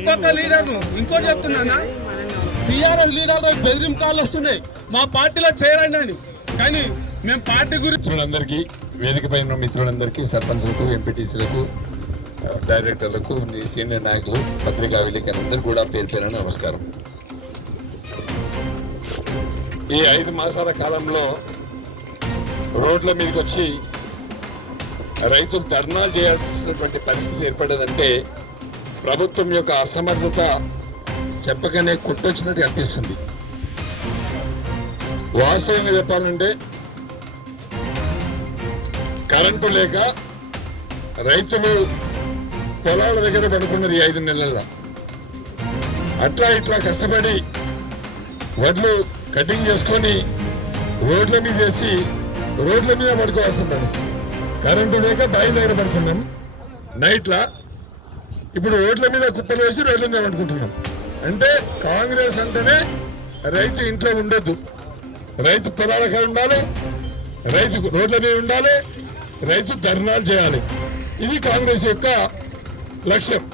ఒక్కొక్క లీడర్ను ఇంకోటి చెప్తున్నానా, టీఆర్ఎస్ లీడర్లు బెదిరింపులు వస్తున్నాయి మా పార్టీలో చేరండి అని. కానీ మేము పార్టీ గురించి మిత్రులందరికీ, వేదిక పైన మిత్రులందరికీ, సర్పంచులకు, ఎంపీటీసీలకు, డైరెక్టర్లకు, సీనియర్ నాయకులు, పత్రికా విలేకరులందరూ కూడా పేరు పేరున నమస్కారం. ఈ 5 మాసాల కాలంలో రోడ్ల మీదకి వచ్చి రైతులు ధర్నాలు చేయాల్సినటువంటి పరిస్థితి ఏర్పడదంటే ప్రభుత్వం యొక్క అసమర్థత చెప్పగానే కొట్టొచ్చినట్టు అనిపిస్తుంది. వాస్తవంగా చెప్పాలంటే కరెంటు లేక రైతులు పొలాల దగ్గర పడుకున్నారు ఈ 5 నెలల్లో. అట్లా ఇట్లా కష్టపడి వడ్లు కటింగ్ చేసుకొని రోడ్ల మీద వేసి రోడ్ల మీద పడుకోవాల్సిన పరిస్థితి. కరెంటు లేక బావి దగ్గర పడుకున్నాం నైట్లా. ఇప్పుడు రోడ్ల మీద కుప్పలు వేసి రోడ్ల మీద పడుకుంటున్నాం. అంటే కాంగ్రెస్ అంటేనే రైతు ఇంట్లో ఉండొద్దు, రైతు పొలాలకి ఉండాలి, రైతు రోడ్ల మీద ఉండాలి, రైతు ధర్నాలు చేయాలి. ఇది కాంగ్రెస్ యొక్క లక్ష్యం.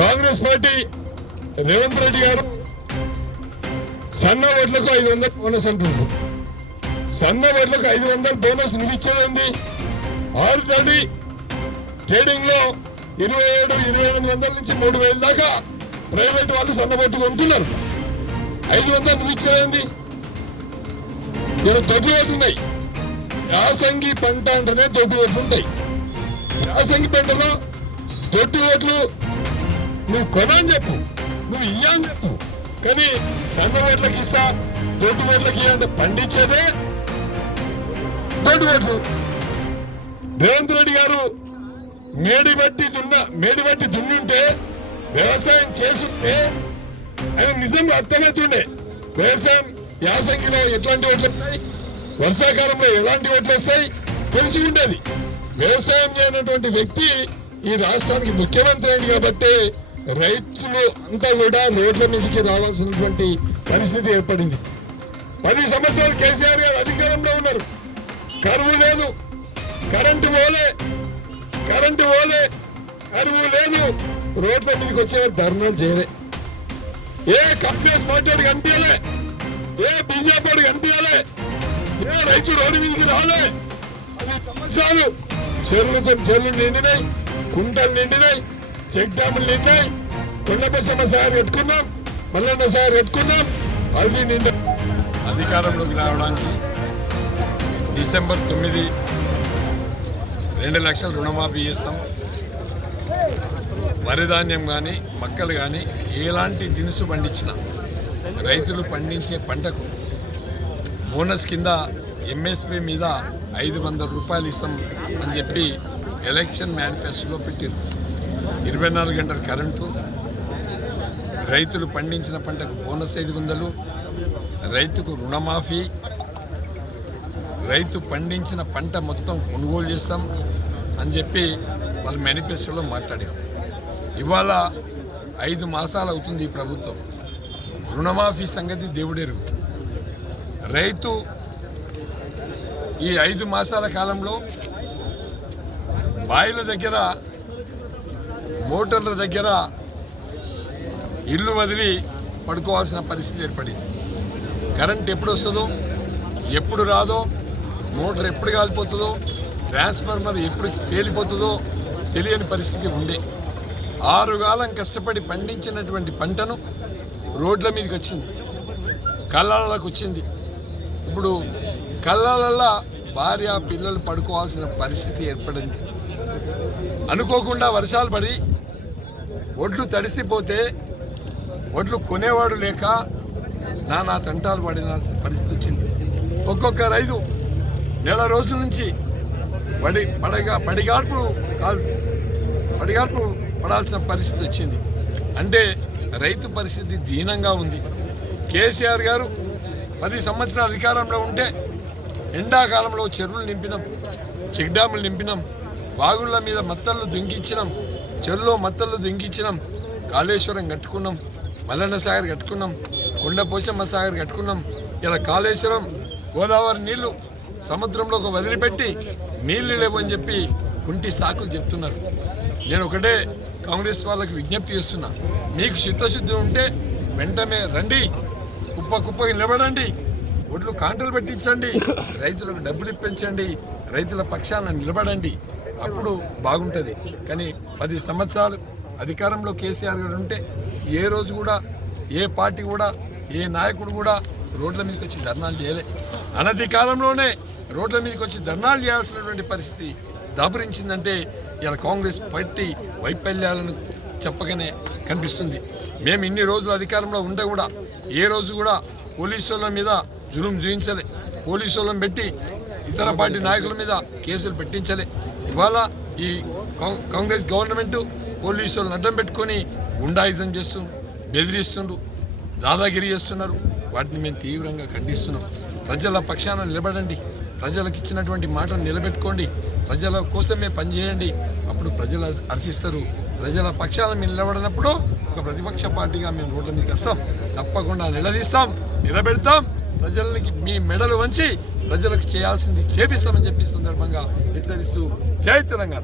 కాంగ్రెస్ పార్టీ రేవంత్ రెడ్డి గారు సన్న ఓట్లకు 500 బోనస్ అంటున్నారు. సన్న ఓట్లకు 500 బోనస్ నిలిచేది. ఆల్రెడీ ట్రేడింగ్ లో 27-2800 నుంచి 3000 దాకా ప్రైవేట్ వాళ్ళు సన్న ఓట్లు కొంటున్నారు. 500 నిలిచేది. ఇలా దొడ్డి ఓట్లు ఉన్నాయి. యాసంగి పంట అంటేనే దొడ్డి ఓట్లు ఉంటాయి. యాసంగి పంటలో దొడ్డి ఓట్లు నువ్వు కొనని చెప్పు, నువ్వు ఇయ్యని చెప్పు, కానీ సన్న ఓట్లకి ఇస్తా, దొడ్డు ఓట్లకి ఇయ్యంటే పండించేదే దొడ్డు ఓట్లు. రేవంత్ రెడ్డి గారు మేడి బట్టి దున్నుంటే, వ్యవసాయం చేసుంటే ఆయన నిజంగా అర్థమవుతుండే. వ్యవసాయం యాసంగిలో ఎట్లాంటి ఓట్లు వస్తాయి, వర్షాకాలంలో ఎలాంటి ఓట్లు వస్తాయి తెలిసి ఉండేది. వ్యవసాయం చేయనటువంటి వ్యక్తి ఈ రాష్ట్రానికి ముఖ్యమంత్రి అయింది కాబట్టి రైతులు అంతా కూడా రోడ్ల మీదకి రావాల్సినటువంటి పరిస్థితి ఏర్పడింది. 10 సంవత్సరాలు కేసీఆర్ గారు అధికారంలో ఉన్నారు. కరువు లేదు, కరెంటు పోలే, కరువు లేదు, రోడ్ల మీదకి వచ్చేవారు ధర్నాలు చేయలే. ఏ కాంగ్రెస్ పార్టీ కనిపించలే, ఏ బీజేపీ కనిపించలే, ఏ రైతు రోడ్డు మీదకి రాలే. 10 సంవత్సరాలు చెరువులు నిండినాయి, కుంటలు నిండినాయి, చెక్ డ్యాములు నిండినాయి, కొండపశమ్మ సాగర్ కట్టుకున్నాం, మల్లన్న సాగర్ కట్టుకున్నాం. అది నిండా అధికారంలోకి రావడానికి డిసెంబర్ 9 2 లక్షల రుణమాఫీ చేస్తాం. వరిధాన్యం కానీ మక్కలు కానీ ఎలాంటి దినుసు పండించిన రైతులు పండించే పంటకు బోనస్ కింద ఎంఎస్పీ మీద 500 రూపాయలు ఇస్తాం అని చెప్పి ఎలక్షన్ మేనిఫెస్టోలో పెట్టారు. 24 గంటల కరెంటు, రైతులు పండించిన పంటకు బోనస్ 500, రైతుకు రుణమాఫీ, రైతు పండించిన పంట మొత్తం కొనుగోలు చేస్తాం అని చెప్పి వాళ్ళ మేనిఫెస్టోలో మాట్లాడారు. ఇవాళ 5 మాసాలు అవుతుంది ఈ ప్రభుత్వం. రుణమాఫీ సంగతి దేవుడెరుగు. రైతు ఈ 5 మాసాల కాలంలో బాయిల దగ్గర, మోటార్ల దగ్గర ఇల్లు వదిలి పడుకోవాల్సిన పరిస్థితి ఏర్పడింది. కరెంట్ ఎప్పుడు వస్తుందో, ఎప్పుడు రాదో, మోటార్ ఎప్పుడు కాలిపోతుందో, ట్రాన్స్ఫార్మర్ ఎప్పుడు పేలిపోతుందో తెలియని పరిస్థితి ఉంది. 6 కాలం కష్టపడి పండించినటువంటి పంటను రోడ్ల మీదకి వచ్చింది, కళ్ళాలకు వచ్చింది. ఇప్పుడు కళ్ళాలలో భార్య పిల్లలు పడుకోవాల్సిన పరిస్థితి ఏర్పడింది. అనుకోకుండా వర్షాలు పడి ఒడ్లు తడిసిపోతే ఒడ్లు కొనేవాడు లేక నానా తంటాలు పడిన పరిస్థితి వచ్చింది. ఒక్కొక్క రైతు నెల రోజుల నుంచి పడిగార్పు పడాల్సిన పరిస్థితి వచ్చింది. అంటే రైతు పరిస్థితి దీనంగా ఉంది. కేసీఆర్ గారు 10 సంవత్సరాల అధికారంలో ఉంటే ఎండాకాలంలో చెరువులు నింపినాం, చెక్ డ్యాములు నింపినాం, వాగుళ్ళ మీద మత్తళ్ళు దుంకించినాం, చెరువులో మత్తళ్ళు దుంకించినాం, కాళేశ్వరం కట్టుకున్నాం, మల్లన్న సాగర్ కట్టుకున్నాం, కొండపోచమ్మ సాగర్ కట్టుకున్నాం. ఇలా కాళేశ్వరం గోదావరి నీళ్లు సముద్రంలోకి వదిలిపెట్టి నీళ్లు లేవని చెప్పి కుంటి సాకులు చెప్తున్నారు. నేను ఒకటే కాంగ్రెస్ వాళ్ళకి విజ్ఞప్తి చేస్తున్నా, మీకు చిత్తశుద్ధి ఉంటే వెంటనే రండి, కుప్పకి నిలబడండి, ఒడ్లు కాంటలు పెట్టించండి, రైతులకు డబ్బులు ఇప్పించండి, రైతుల పక్షాన నిలబడండి, అప్పుడు బాగుంటుంది. కానీ 10 సంవత్సరాలు అధికారంలో కేసీఆర్ గారు ఉంటే ఏ రోజు కూడా ఏ పార్టీ కూడా ఏ నాయకుడు కూడా రోడ్ల మీదకి వచ్చి ధర్నాలు చేయలే. అనతి కాలంలోనే రోడ్ల మీదకి వచ్చి ధర్నాలు చేయాల్సినటువంటి పరిస్థితి దాపురించిందంటే ఇలా కాంగ్రెస్ పార్టీ వైఫల్యాలను చెప్పగానే కనిపిస్తుంది. మేము ఇన్ని రోజులు అధికారంలో ఉంటే కూడా ఏ రోజు కూడా పోలీసు వాళ్ళ మీద జులుం చూయించలే, పోలీసు వాళ్ళని పెట్టి ఇతర పార్టీ నాయకుల మీద కేసులు పెట్టించలే. ఇవాళ ఈ కాంగ్రెస్ గవర్నమెంట్ పోలీసు వాళ్ళని అడ్డం పెట్టుకొని గుండాయిజం చేస్తుండ్రు, బెదిరిస్తుండ్రు, దాదాగిరి చేస్తున్నారు. వాటిని మేము తీవ్రంగా ఖండిస్తున్నాం. ప్రజల పక్షాన నిలబడండి, ప్రజలకు ఇచ్చినటువంటి మాటను నిలబెట్టుకోండి, ప్రజల కోసమే పనిచేయండి, అప్పుడు ప్రజలు హర్షిస్తారు. ప్రజల పక్షాన మేము నిలబడినప్పుడు ఒక ప్రతిపక్ష పార్టీగా మేము రోడ్ల మీదకి వస్తాం, తప్పకుండా నిలదీస్తాం, నిలబెడతాం, ప్రజలకి మీ మెడలు వంచి ప్రజలకు చేయాల్సింది చేపిస్తామని చెప్పి సందర్భంగా హెచ్చరిస్తూ జై తెలంగాణ.